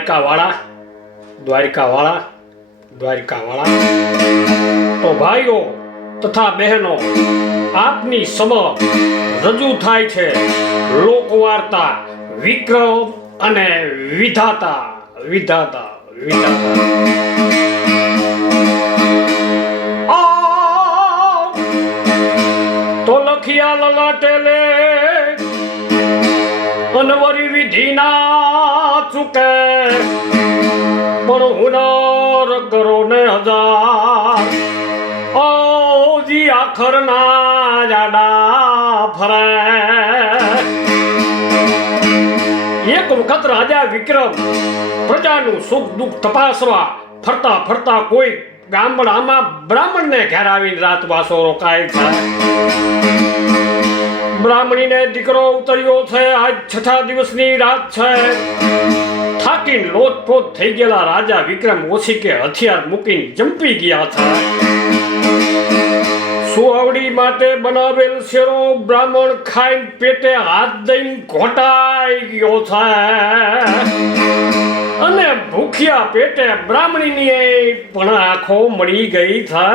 દ્વારિકા વાળા દ્વારિકા વાળા દ્વારિકા વાળા તો ભાઈઓ તથા બહેનો, આપની સમક્ષ રજૂ થાય છે લોકવાર્તા વિક્રમ અને વિધાતા વિધાતા વિધાતા. લખિયા લલાટેલે અનવરી વિધિના ચૂકે. કરો ને હજાર ઓજી આખરના જાડા ફરે. એક વખત રાજા વિક્રમ પ્રજાનું સુખ દુઃખ તપાસવા ફરતા ફરતા કોઈ ગામડામાં બ્રાહ્મણને ઘેર આવીને રાત વાસો રોકાય છે. બ્રાહ્મણીને દીકરો ઉતર્યો છે. આજ છઠ્ઠા દિવસની રાત છે. થાકીને લોટપોટ થઈ ગયેલા રાજા વિક્રમ ઓછીકે હથિયાર મૂકીને જંપી ગયા છે. સુવાવડી માટે બનાવેલ શેરો બ્રાહ્મણ ખાઈને પેટે હાથ દઈને ઘોટાઈ ગયો છે. અને ભૂખ્યા પેટે બ્રાહ્મણીની પણ આંખો મળી ગઈ છે.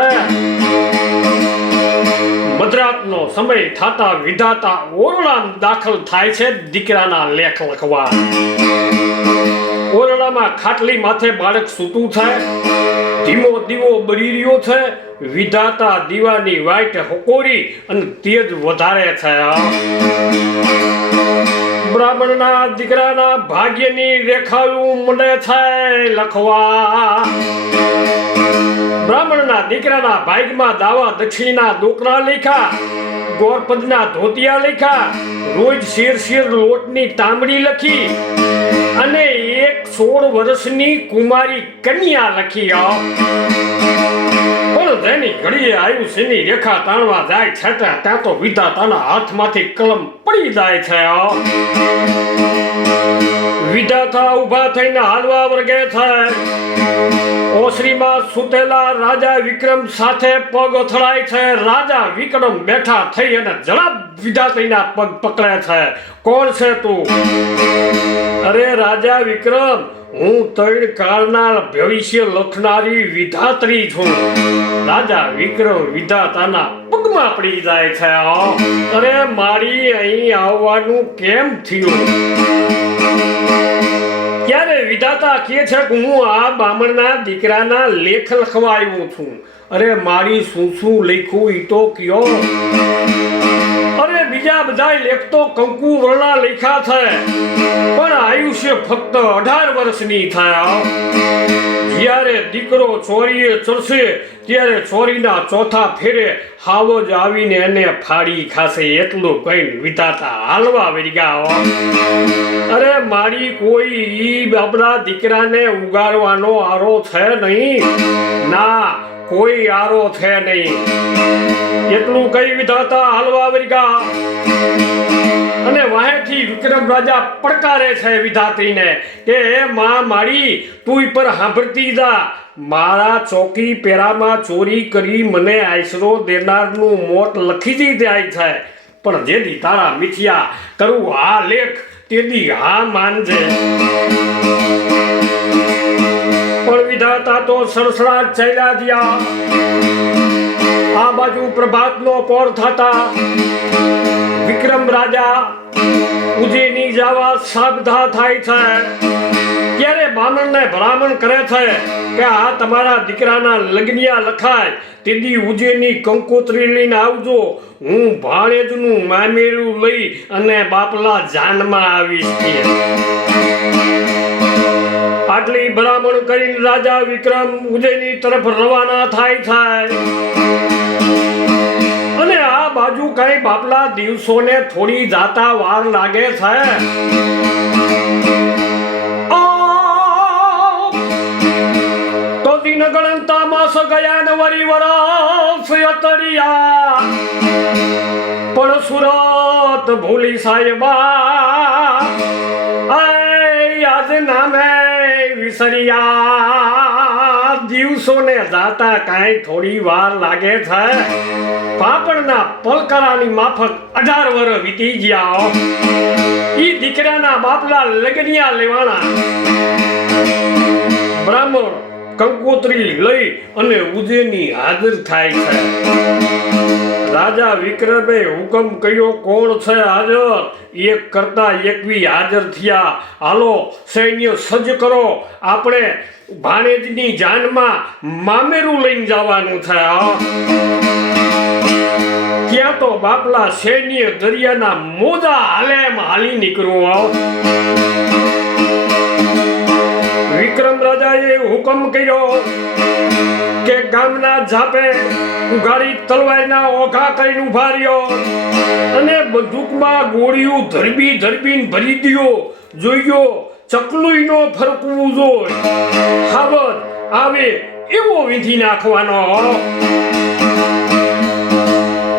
મધરાતનો સમય થતા વિધાતા ઓરડા દાખલ થાય છે દીકરાના લેખ લખવા. ઓરડામાં ખાટલી માથે બાળક સૂતું થાય, ધીમો દીવો બળી છે, વિધાતા દીવાની વાઈટ હકોરી અને તેજ વધારે છે. બ્રાહ્મણના દીકરાના ભાગ્યની રેખાયું મંડે છે લખવા. બ્રાહ્મણના દીકરાના ભાગમાં દાવા દક્ષિણના દોકરા લખ્યા ગોરપદના ધોતિયા લખ્યા રોજ શેર શેર લોટની તાંબડી લખી. અને એક સોળ વર્ષની કુમારી કન્યા લખી આ પણ તેની ઘડીએ આયુષ્યની રેખા તાણવા જાય છતાં ત્યાં તો વિધાતાના હાથમાંથી કલમ પડી જાય છે વિધાતા ઊભા થઈને હાલવા વર્ગે છે. ઓસરીમાં સુતેલા રાજા વિક્રમ સાથે પગ અથડાય છે. રાજા વિક્રમ બેઠા થઈ અને ઝડપ થઈને પગ પકડે છે. કોણ છે તું? અરે રાજા વિક્રમ, હું ત્રણ કાળના ભવિષ્ય લખનારી વિધાત્રી છું. રાજા વિક્રમ વિધાતાના પગમાં પડી જાય છે અરે મારી અહીં આવવાનું કેમ થયું? ત્યારે વિધાતા કહે છે કે હું આ બામણના દીકરાના લેખ લખવા આવ્યો છું. અરે મારી શું શું લખ્યું એ તો કયો. બીજા બધા લેખ તો કંકુ વર્ણા લેખા થાય પણ આયુષ્ય ફક્ત અઢાર વર્ષની થયા. જ્યારે દીકરો ચોરીએ ચડશે, ત્યારે ચોરીના ચોથા ફેરે હાવજ આવીને એને ફાડી ખાશે એટલું કહીને વિતાતા હાલવા વળગ્યા અરે મારી કોઈ ઈ આપણા દીકરાને ઉગાડવાનો આરો છે નહીં? ના કોઈ આરો છે નહીં. એટલું કઈ વિધાતા હાલવા વળગ્યા અને વાહેથી વિક્રમ રાજા પડકારે છે વિધાતીને કે, હે માં મારી, તું પર સાંભળતી જા. મારા ચોકી પેરામાં ચોરી કરી મને આશરો દેનારનું મોત લખી દી જાય છે. પણ જેથી તારા મિથિયા કરું આ લેખ તેદી હા માનજે. પણ વિધાતા તો સરસરાટ ચૈલા દિયા. આ બાજુ પ્રભાતનો પોર થતા વિક્રમ રાજા ઉજેની જવા સાબધા થાય છે. ત્યારે બામણને ભલામણ કરે છે કે આ તમારા દીકરાના લગ્નિયા લખાય તેથી ઉજેની કંકોત્રી લઈને આવજો. હું ભાણેજનું મામેરું લઈ અને બાપલા જાનમાં આવીશ આટલી ભલામણ કરીને રાજા વિક્રમ ઉજ્જૈની તરફ રવાના થાય થાય. અને આ બાજુ કઈ બાપલા દિવસોને થોડી જાતા વાર લાગે છે. ગયા ને વરી વરસ પણ સુરત ભૂલી સાહેબા આજ નામે વિસરિયા દિવસોને જાતા કાંઈ થોડી વાર લાગે છે. પાપડના પલકરાની માફક અઢાર વર્ષ વીતી ગયા. ઈ દીકરાના બાપલા લગનિયા લેવાના બ્રાહ્મણ કંકોત્રી લઈ અને ઉજેની હાજર થાય છે. રાજા વિક્રમે હુકમ કર્યો, કોણ છે હાજર? એક કરતા એકવી હાજર થયા. હાલો, સૈન્ય સજ્જ કરો. આપણે ભાણેજની જાનમાં મામેરું લઈને જવાનું છે ત્યાં તો બાપલા સૈન્ય દરિયાના મોજા હાલેમ હાલી નીકળવું આવો વિક્રમ રાજાએ હુકમ કર્યો કે ગામના ઝાપે ઉઘાડી તલવારના ઓઘા કરીને ઊભા રહ્યો અને બંદૂકમાં ગોળીઓ ધરબી ધરબીને ભરી દ્યો. જોયો ચકલુઈનો ફરકવું જોઈ. હાવત આવે એવો વિધિ નાખવાનો.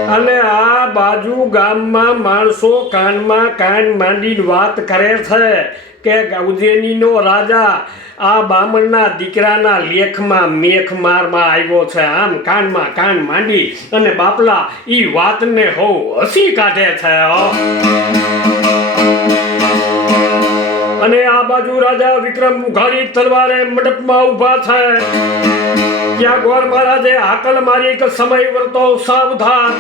અને આ બાજુ ગામમાં માણસો કાનમાં કાન માંડીને વાત કરે છે કે ઉજ્જૈનીનો રાજા આ બામણના દીકરાના લેખમાં મેખ મારમાં આવ્યો છે. આમ કાનમાં કાન માંડી અને બાપલા એ વાતને હો હસી કાઢે છે અને આ બાજુ રાજા વિક્રમ ઉઘાડી તલવારે મંડપમાં ઊભા થાય. ત્યાં ગોર મહારાજે હાકલ મારી એક સમય વર્તો સાવધાન.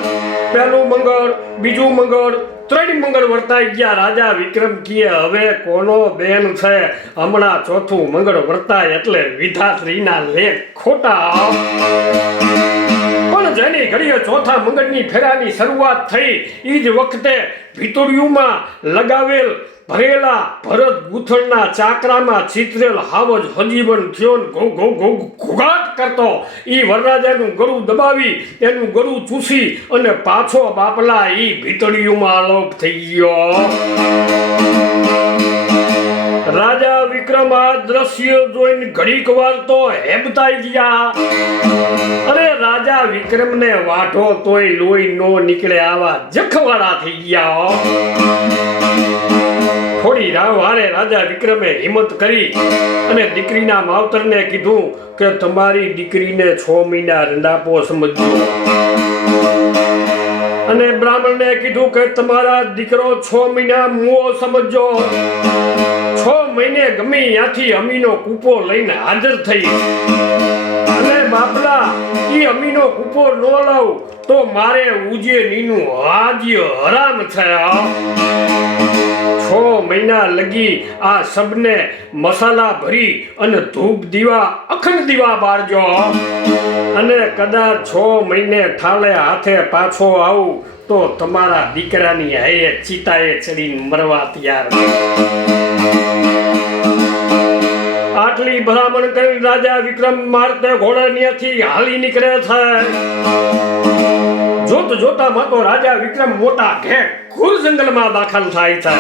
પહેલું મંગળ, બીજું મંગળ ત્રણ મંગળ વર્તાઈ ગયા. રાજા વિક્રમ કીએ હવે કોનો બેન છે? હમણાં ચોથું મંગળ વર્તાય એટલે વિધાત્રીના લેખ ખોટા. પણ જેની ઘડીએ ચોથા મંગળની ફેરાની શરૂઆત થઈ એ જ વખતે ભીતોડિયુમાં લગાવેલ ભરેલા ભરત ગૂંથણના ચાકરામાં ચિતરેલ હાવજ હજીવન થયો ઘોઘાટ કરતો. એ વરરાજાનું ગરું દબાવી એનું ગરું ચૂસી અને પાછો બાપલા એ ભીતળીઓમાં આલોપ થઈ ગયો. રાજા વિક્રમ આ દ્રશ્ય જોઈને ઘડીક વાર તો હેબતાઈ ગયા. અરે રાજા વિક્રમને વાઢો તોય લોહી નો નીકળે આવા જખવાળા થઈ ગયા. થોડી રાહ રાજા વિક્રમે હિંમત કરી અને દીકરીના માવતરને કીધું કે તમારી દીકરીને છ મહિના રંડાપો સમજજો. અને બ્રાહ્મણને કીધું કે તમારા દીકરો છ મહિના મુઓ સમજજો. છ મહિને ગમે ત્યાંથી અમીનો કૂપો લઈને હાજર થઈ. અને બાપલા, ઈ અમીનો કૂપો નો લાવ, તો મારે ઉજે નીનું હાજ્ય હરામ થયા. છ મહિના લગી આ સબને મસાલા ભરી અને ધૂપ દીવા, અખંડ દીવા બારજો અને કદાચ છ મહિને થાલે હાથે પાછો આવું, તો તમારા દીકરાની હૈયે ચિતાએ ચડીને મરવા તૈયાર આટલી ભલામણ કરી રાજા વિક્રમ મારતે ઘોડાનીથી હાલી નીકળે છે. જોત જોતામાં તો રાજા વિક્રમ મોટા ઘેર ઘોર જંગલમાં દાખલ થાય છે.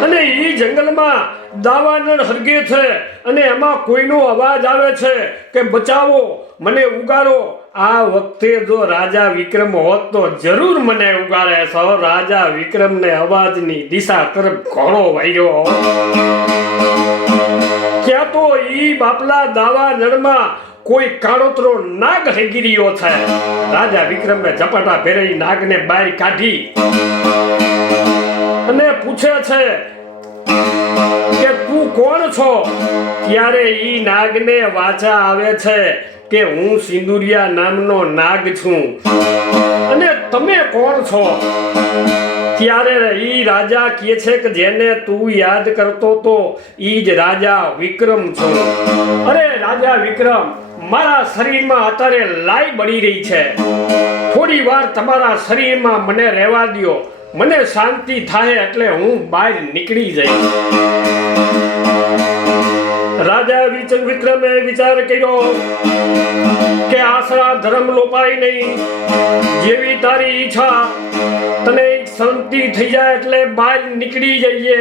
અને ઈ જંગલમાં દાવાનળ હરગે છે અને એમાં કોઈનો અવાજ આવે છે કે, બચાવો, મને ઉગારો. આ વખતે જો રાજા વિક્રમ હોત તો જરૂર મને ઉગાડે છો. રાજા વિક્રમને અવાજની દિશા તરફ ઘોડો વાગ્યો. તો ઈ બાપલા દાવા નળમાં કોઈ કાળોતરો નાગ હેગી રહ્યો છે. રાજા વિક્રમે ઝપાટા ફેરવી નાગને બહાર કાઢી. અને પૂછે છે કે તું કોણ છો? ત્યારે ઈ નાગને વાચા આવે છે કે હું સિંદુરિયા નામનો નાગ છું. અને તમે કોણ છો? ત્યારે ઈ રાજા કહે છે કે જેને તું યાદ કરતો તો ઈ જ રાજા વિક્રમ છો. અરે રાજા વિક્રમ, મારા શરીરમાં અત્યારે લાઈ બળી રહી છે. થોડી વાર તમારા શરીરમાં મને રહેવા દો મને શાંતિ થાય એટલે હું બહાર નીકળી જઈશ. રાજા વિક્રમે વિચાર કર્યો કે આશરા ધર્મ લોપાય નહીં. જેવી તારી ઈચ્છા, તને શાંતિ થઈ જાય એટલે બહાર નીકળી જઈએ.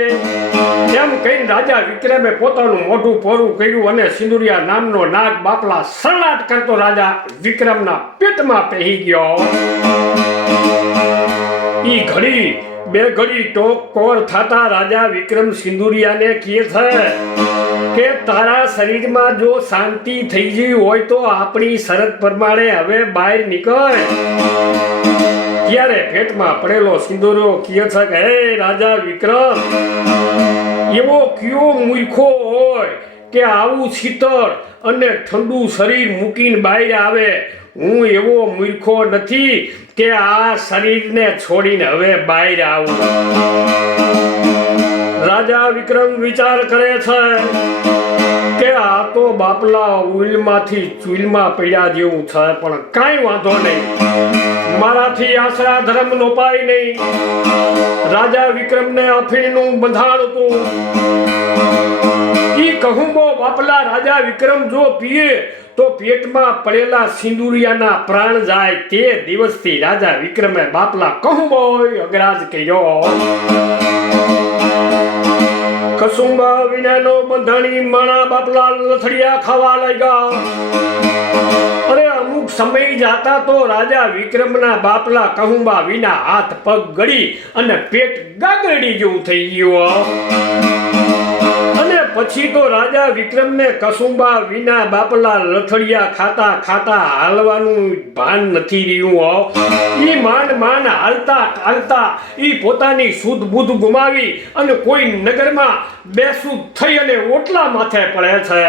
એમ કહીને રાજા વિક્રમે પોતાનું મોઢું પોરું કર્યું અને સિંદુરિયા નામનો નાગ બાપલા સલાટ કરતો રાજા વિક્રમના પેટમાં પહેરી ગયો. ઈ ઘડી, બે ઘડી ટોક કોર થતા રાજા વિક્રમ સિંદુરિયાને કહે છે કે તારા શરીરમાં જો શાંતિ થઈ ગઈ હોય તો આપણી શરત પ્રમાણે હવે બહાર નીકળ. ત્યારે પેટમાં પડેલો સિંદૂરો કહે છે કે, હે રાજા વિક્રમ, એવો કયો મૂર્ખો હોય કે આવું શીતળ અને ઠંડુ શરીર મૂકીને બહાર આવે? હું એવો મૂર્ખો નથી કે આ શરીરને છોડીને હવે બહાર આવું. રાજા વિક્રમ વિચાર કરે છે કે આ તો બાપલા ઉલમાંથી ચૂલમાં પડ્યા જેવું છે, પણ કાંઈ વાંધો નહીં. મારાથી આશરા ધર્મ નો પાય નહીં. રાજા વિક્રમને અફીણનું બંધાણ હતું. ઈ કહુંબો બાપલા રાજા વિક્રમ જો પીએ, તો પેટમાં પડેલા સિંદુરિયાના પ્રાણ જાય તે દિવસથી રાજા વિક્રમે બાપલા કહુંબો અગ્રાજ કર્યો. કસુંબા વિનાનો બંધણી માણા બાપલા લથડિયા ખાવા લાગ્યા. અરે અમુક સમય જાતા તો રાજા વિક્રમના બાપલા કહુંબા વિના હાથ પગ ગળી અને પેટ ગાગરડી જેવું થઈ ગયું પછી તો રાજા વિક્રમને કસુંબા વિના બાપલા લથડિયા ખાતા ખાતા હાલવાનું ભાન નથી રહ્યું, હો. ઈ માંડ માંડ હાલતા હાલતા ઈ પોતાની શુદ્ધ બુદ્ધ ગુમાવી અને કોઈ નગરમાં બેસુદ થઈ અને ઓટલા માથે પડે છે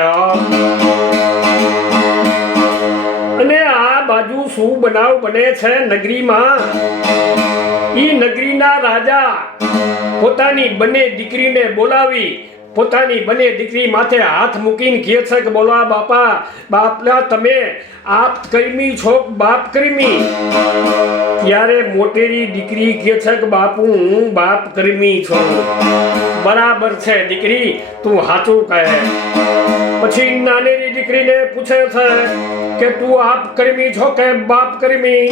અને આ બાજુ શું બનાવ બને છે નગરીમાં? ઈ નગરીના રાજા પોતાની બંને દીકરીને બોલાવી પોતાની બંને દીકરી માથે હાથ મૂકીને કહે છે કે બોલવા બાપા બાપલા તમે આપ કર્મી છો બાપ કર્મી ત્યારે મોટેરી દીકરી કહે છે કે બાપુ, હું બાપ કર્મી છું. બરાબર છે દીકરી, તું સાચું કહે. પછી નાનેરી દીકરીને પૂછે છે કે તું આપ કર્મી છો કે બાપ કર્મી?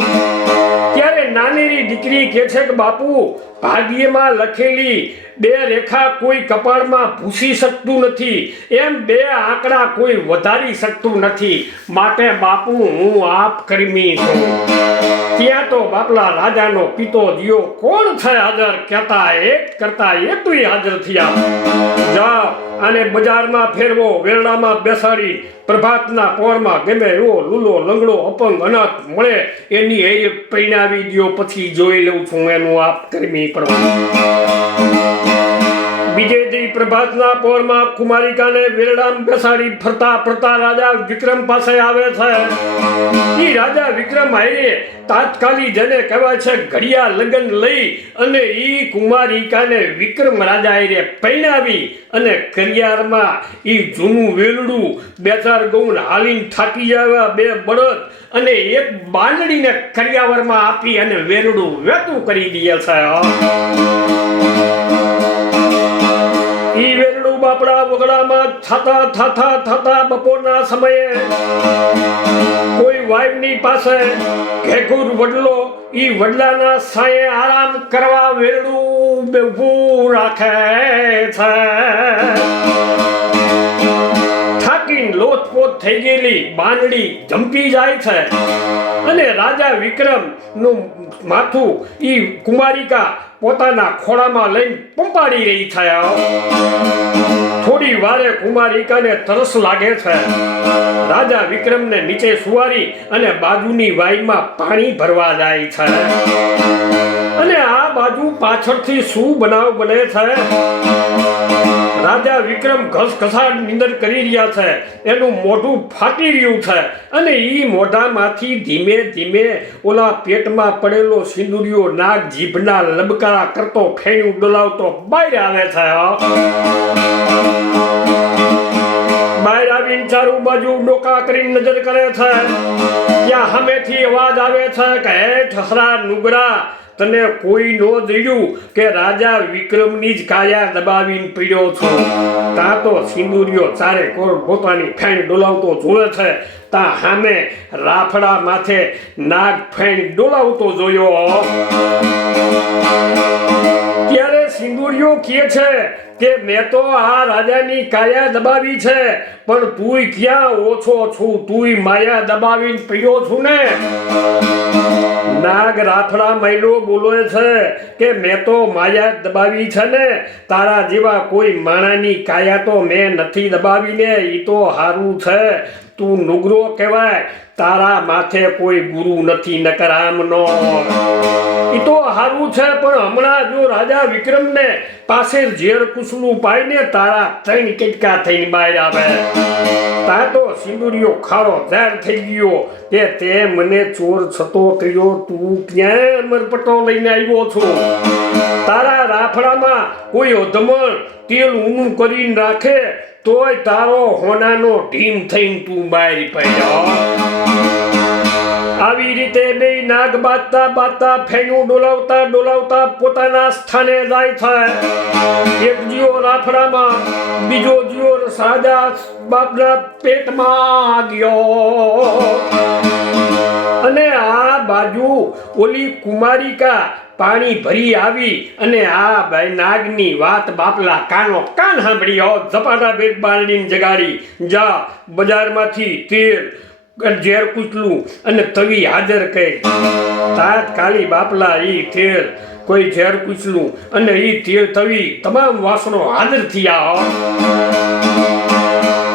ત્યારે નાનેરી દીકરી કહે છે કે, બાપુ, ભાગ્યમાં લખેલી બે રેખા કોઈ કપાળમાં ભૂસી શકતું નથી. એમ બે આંકડા કોઈ વધારી શકતું નથી. માટે બાપુ, હું આપ કર્મી છું. ત્યાં તો બાપલા રાજાનો પિતો દિયો, કોણ છે હાજર? કહેતા, એક કરતા એકવી હાજર થયા. જાઓ અને બજારમાં ફેરવો, વેરડામાં બેસાડી. પ્રભાતના પોરમાં ગમે એવો લૂલો, લંગડો, અપંગ, અનાથ મળે, એની એ પૈણાવી દ્યો, પછી જોઈ લઉં છું એનું આપ કર્મી પ્રભુ દી પ્રભાતના પોરમાં કુમારિકાને વેરડામ બેસાડી ફરતા ફરતા રાજા વિક્રમ પાસે આવે છે. એ રાજા વિક્રમ આયરે તાત્કાલિક જેને કહેવાય છે ઘડિયા લગ્ન લઈ અને ઈ કુમારિકાને વિક્રમ રાજા આયરે પૈણાવી અને કરિયારમાં એ જૂનું વેલડું બે ચાર ગૌન હાલીને થાકી જાય બે બળદ અને એક બાંધડીને કરિયાવરમાં આપી અને વેલડું વેતું કરી દે છે. ઈ વેરડું બાપડા વગડામાં થતા થતા થતા બપોરના સમયે કોઈ વાઇફની પાસે ઘેઘુર વડલો ઈ વડલાના સાયે આરામ કરવા વેરડું ઊભું રાખે છે. થાકીને લોથપોથ થઈ ગયેલી બાંધડી જંપી જાય છે. અને રાજા વિક્રમનું માથું ઈ કુમારિકા પોતાના ખોળામાં લઈને પંપાડી રહી છે. થોડી વારે કુમારિકાને તરસ લાગે છે. રાજા વિક્રમને નીચે સુવારી અને બાજુની વાઈમાં પાણી ભરવા જાય છે. અને આ બાજુ પાછળથી શું બનાવ બને છે? રાજા વિક્રમ ઘસઘસાટ નિંદર કરી રહ્યા છે. એનું મોઢું ફાટી રહ્યું છે. અને એ મોઢામાંથી ધીમે ધીમે ઓલા પેટમાં પડેલો સિંદુરિયો નાગ જીભના લબકારા કરતો ફેણું ડોલાવતો બહાર આવે છે. બહાર આવીને ચારું બાજુ ડોકા કરીને નજર કરે છે. ત્યાં સામેથી અવાજ આવે છે કે, હે ઠસરા નુગરા તને કોઈ નો જોયું કે રાજા વિક્રમની જ કાયા દબાવીને પીડ્યો છું? તા તો સિંદુરિયો ચારે કોર પોતાની ફેણ ડોલાવતો જોવે છે. તા સામે રાફડા માથે નાગ ફેણ ડોલાવતો જોયો. ત્યારે સિંદુરિયો કહે છે કે મેં તો આ રાજાની કાયા દબાવી છે, પણ તુંય ક્યાં ઓછો છું? તુંય માયા દબાવીને પીડ્યો છું ને? નાગ રાથડા મહિલો બોલે છે કે મેં તો માયા દબાવી છે ને. તારા જેવા કોઈ માણાની કાયા તો મેં નથી દબાવીને એ તો હારું છે. તું નુગરો કહેવાય, તારા માથે કોઈ ગુરુ નથી, નકર એ તો સારું છે, પણ હમણાં જો રાજા વિક્રમને પાસે ઝેર કુસલું પાઈને તારા ત્રણ કિટકા થઈને બહાર આવે. તા તો સિંદુરિયો ખાડો ઝેર થઈ ગયો. કે તે મને ચોર છતો કર્યો, તું ક્યાં અમરપટો લઈને આવ્યો છો? તારા રાફડામાં કોઈ અધમણ તેલ ઊનું કરીને રાખે, તોય તારો હોનાનો ઢીમ થઈને તું બહાર પડ્યો. આવી રીતે બે નાગ બાજતા બાજતા ફેણું ડોલાવતા ડોલાવતા પોતાના સ્થાને જાય થાય. એક જીવો રાફડામાં, બીજો જીવો સાદા બાપના પેટમાં ગયો અને આ બાજુ ઓલી કુમારિકા પાણી ભરી આવી અને આ નાગની વાત બાપલા કાનો કાન સાંભળ્યો ઝપાટા ભેગ બારડીને જગાડી, જા, બજારમાંથી તેલ, ઝેર કૂચલું અને તવી હાજર કરી તાત્કાલી બાપલા ઈ તેલ, કોઈ ઝેર કૂચલું અને ઈ તેલ, તવી તમામ વાસણો હાજર થયા હો.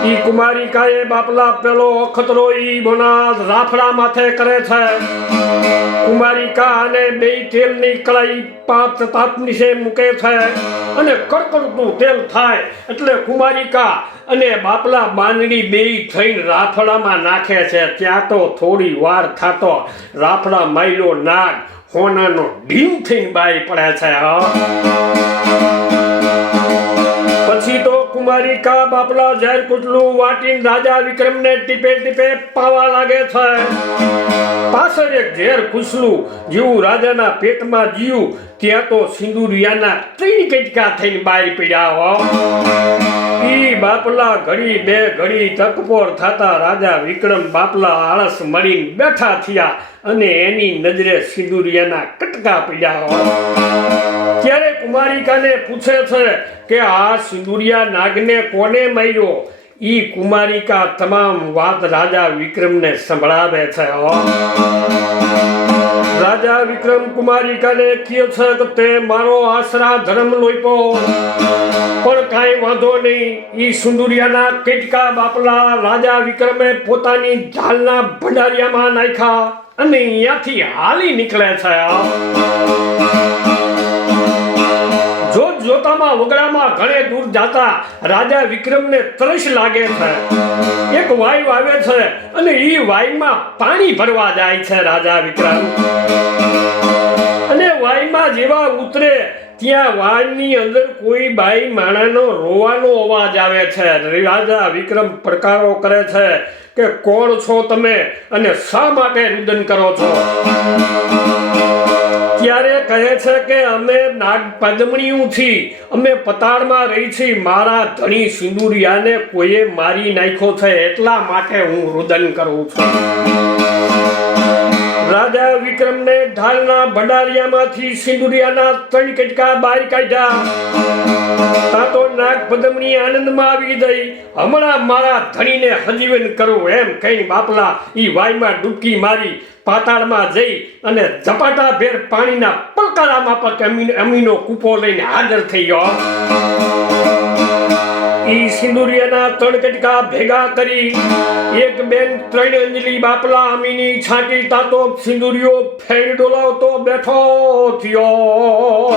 ઈ કુમારિકાએ બાપલા પેલો અખતરો ઈ મોના રાફડા માથે કરે છે. કુમારિકા અને બે તેલની કળાઈ પાત તાપ છે મૂકે છે અને કડકડતું તેલ થાય એટલે કુમારિકા અને બાપલા બાંધણી બે થઈને રાફડામાં નાખે છે. ત્યાં તો થોડી વાર થાતો રાફડા માયલો નાગ હોનાનો ઢીમ થઈને બાઈ પડે છે, હા. પછી તો કુમારી કા બાપલા ઝેર કુટલું વાટીન રાજા વિક્રમને ટીપે ટીપે પાવા લાગે છે. પાછળ એક ઝેર કુસલું જેવું રાજાના પેટમાં જીવું, ત્યાં તો સિંદુરિયાના ત્રણ કટકા થઈને બહાર પડ્યા હો. ઈ બાપલા ઘડી બે ઘડી તકપોર થતા રાજા વિક્રમ બાપલા આળસ મળીને બેઠા થયા અને એની નજરે સિંદુરિયાના કટકા પડ્યા હો ત્યારે કુમારિકાને પૂછે છે કે આ સિંદુરિયા નાગને કોને માર્યો? ઈ કુમારિકા તમામ વાત રાજા વિક્રમને સંભળાવે છે રાજા વિક્રમ કુમારિકાને કહે છે કે તે મારો આશરા ધર્મ લોઈપો. પણ કાંઈ વાંધો નહીં, ઈ સુંદુરિયાના કેટકા બાપલા રાજા વિક્રમે પોતાની ઢાલના ભંડારિયામાં નાખ્યા અને અહીંયાથી હાલી નીકળે છે વગડામાં ઘણે દૂર જાતા રાજા વિક્રમને તરસ લાગે છે. એક વાયુ આવે છે અને એ વાયુમાં પાણી ભરવા જાય છે રાજા વિક્રમ. અને વાયુમાં જેવા ઉતરે ત્યાં વાયની અંદર કોઈ બાઈ માણાનો રોવાનો અવાજ આવે છે. રાજા વિક્રમ પડકારો કરે છે કે કોણ છો તમે અને શા માટે રુદન કરો છો? ત્યારે કહે છે કે અમે નાગ પદમણીઓથી અમે પતાળમાં રહી છી, મારા ધણી સિંદુરિયાને કોઈએ મારી નાખ્યો છે એટલા માટે હું રુદન કરું છું. રાજા વિક્રમને ઢાલના ભંડારિયામાંથી સિંદુરિયાના ત્રણ કટકા બહાર કાઢ્યા. તા તો નાગ પદમણી આનંદમાં આવી ગઈ. હમણાં મારા ધણીને હજીવન કરું એમ કઈ બાપલા ઈ વાયમાં ડૂબકી મારી પાતાળમાં જઈ અને ઝપાટા ભેર પાણીના પલકારામાં પર અમી- અમીનો કૂપો લઈને હાજર થઈ ગયો. ઈ સિંદુરિયાના ત્રણ કટકા ભેગા કરી, એક બેન ત્રણ અંજલી બાપલા અમીની છાંટી તાતો સિંદુરિયો ફેર ડોલાવતો બેઠો થયો.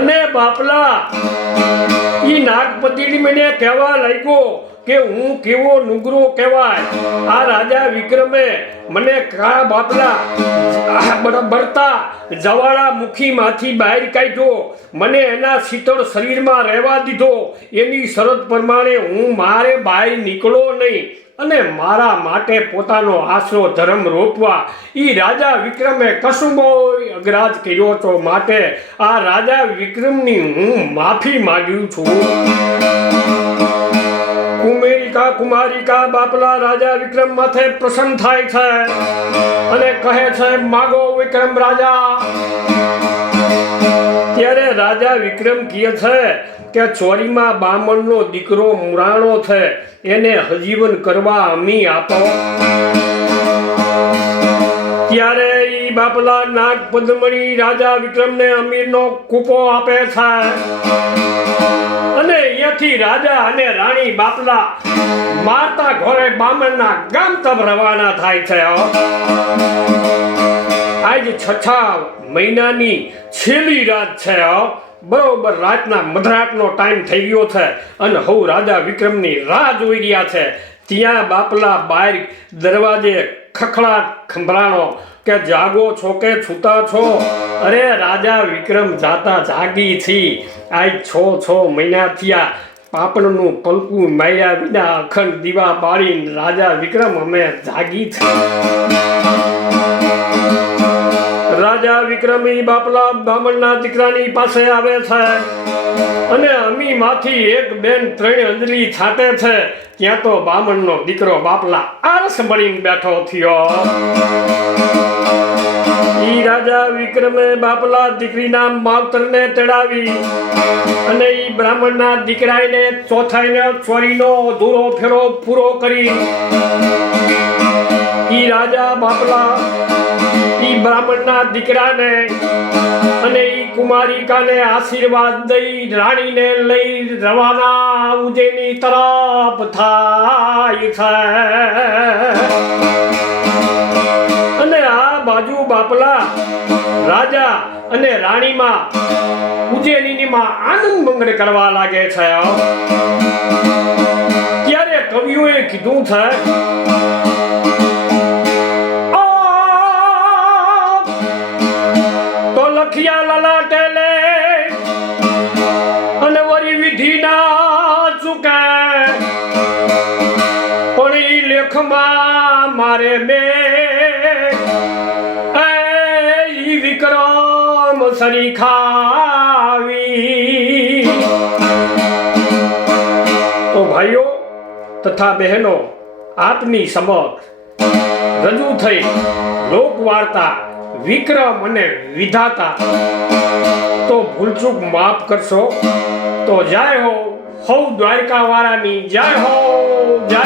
અને બાપલા, ઈ નાગપતિની મને કહેવા લાગ્યો કે હું કેવો નુગરો કહેવાય? આ રાજા વિક્રમે મને કા બાપલા બળતા જવાળા મુખીમાંથી બહાર કાઢ્યો. મને એના શીતળ શરીરમાં રહેવા દીધો. એની શરત પ્રમાણે હું મારે બહાર નીકળો નહીં અને મારા માટે પોતાનો આશરો ધર્મ રોપવા. એ રાજા વિક્રમે કશુંબો અગ્રાજ કર્યો તો માટે આ રાજા વિક્રમની હું માફી માંગ્યું છું. કુમેરિકા કુમારિકા બાપલા રાજા વિક્રમ માથે પ્રસન્ન થાય છે અને કહે છે, માગો વિક્રમ રાજા. ત્યારે રાજા વિક્રમ કહે છે કે, ચોરીમાં બામણનો દીકરો મુરાણો છે, એને હજીવન કરવા અમી આપો. ત્યારે બાપલા નાગ પદ્મણી રાજા વિક્રમને અમીરનો કૂપો આપે છે. અને અહીંયાથી રાજા અને રાણી બાપલા મારતા ઘોરે બામણના ગામ તબ રવાના થાય છે આજ છઠ્ઠા મહિનાની છેલ્લી રાત છે. બરોબર રાતના મધરાતનો ટાઈમ થઈ ગયો છે અને હવ રાજા વિક્રમની રાહ જોઈ રહ્યા છે. ત્યાં બાપલા બાર દરવાજે ખખડાટ ખંભરાણો કે જાગો છો કે છૂતા છો? અરે રાજા વિક્રમ જાતા જાગી છી. આજ છો છો મહિના થયા. પાપણનું પલકું માર્યા વિના અખંડ દીવા બાળીને રાજા વિક્રમ અમે જાગી છે. રાજા વિક્રમી બાપલા બ્રાહ્મણના દીકરાની પાસે આવે છે અને અમી માંથી એક બેન ત્રણ અંજલી છાટે છે. ત્યાં તો બામણનો દીકરો બાપલા આરસ બનીને બેઠો થયો. ઈ રાજા વિક્રમે બાપલા દીકરીના માવતરને તેડાવી અને ઈ બ્રાહ્મણના દીકરાને ચોથાઈને ચોરીનો અધૂરો ફેરો પૂરો કરી. ઈ રાજા બાપલા ઈ બ્રાહ્મણના દીકરાને અને ઈ કુમારિકાને આશીર્વાદ દઈ રાણીને લઈ રવાના ઉજેની તરફ થાય છે. બાજુ બાપલા, રાજા અને રાણીમાં ઉજ્જૈનીમાં આનંદ મંગળ કરવા લાગે છે. ત્યારે કવિઓએ કીધું છે સરી ખાવી. તો ભાઈઓ તથા બહેનો આપની સમક્ષ રજૂ થઈ લોકવાર્તા, વિક્રમ અને વિધાતા. તો ભૂલચૂક માફ કરશો. તો જય હો હો દ્વારકા વાળાની જય હો, જય